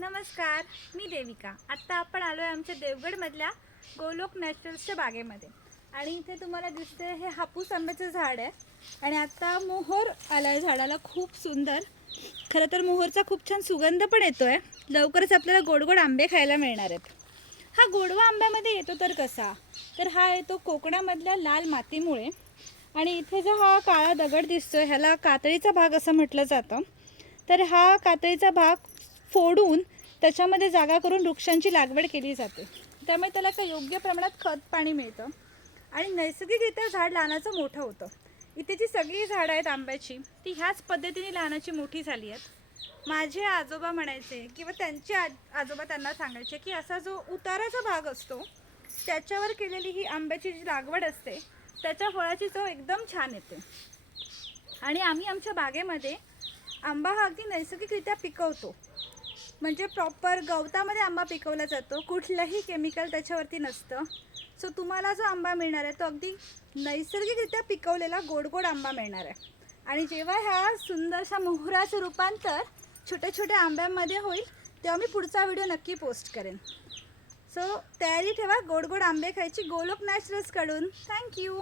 नमस्कार, मी देविका। आत्ता आपण आलो आहे आमच्या देवगडमधल्या गोलोक नॅचरल्सच्या बागेमध्ये आणि इथे तुम्हाला दिसते हे हापूस आंब्याचं झाड आहे आणि आता मोहर आला आहे झाडाला, खूप सुंदर। खरं तर मोहरचा खूप छान सुगंध पण येतोय। लवकरच आपल्याला गोड आंबे खायला मिळणार आहेत। हा गोडवा आंब्यामध्ये येतो तर कसा, तर हा येतो कोकणामधल्या लाल मातीमुळे। आणि इथे जो हा काळा दगड दिसतोय ह्याला कातळीचा भाग असं म्हटलं जातं। तर हा कातळीचा भाग फोडून त्याच्यामध्ये जागा करून वृक्षांची लागवड केली जाते, त्यामुळे त्याला काही योग्य प्रमाणात खत पाणी मिळतं आणि नैसर्गिकरित्या झाड लहानाचं मोठं होतं। इथे जी सगळी झाडं आहेत आंब्याची ती ह्याच पद्धतीने लहानाची मोठी झाली आहेत। माझे आजोबा म्हणायचे किंवा त्यांचे आजोबा त्यांना सांगायचे की असा जो उताराचा भाग असतो त्याच्यावर केलेली ही आंब्याची जी लागवड असते त्याच्या फळाची चव एकदम छान येते। आणि आम्ही आमच्या बागेमध्ये आंबा हा अगदी नैसर्गिकरित्या पिकवतो, म्हणजे प्रॉपर गवतामध्ये आंबा पिकवला जातो, कुठलंही केमिकल त्याच्यावरती नसतं। सो तुम्हाला जो आंबा मिळणार आहे तो अगदी नैसर्गिकरित्या पिकवलेला गोड आंबा मिळणार आहे। आणि जेव्हा ह्या सुंदरशा मोहराचं रूपांतर छोट्या छोट्या आंब्यामध्ये होईल तेव्हा मी पुढचा व्हिडिओ नक्की पोस्ट करेन। सो तयारी ठेवा गोड आंबे खायची गोलोक नॅचरल्सकडून। थँक्यू।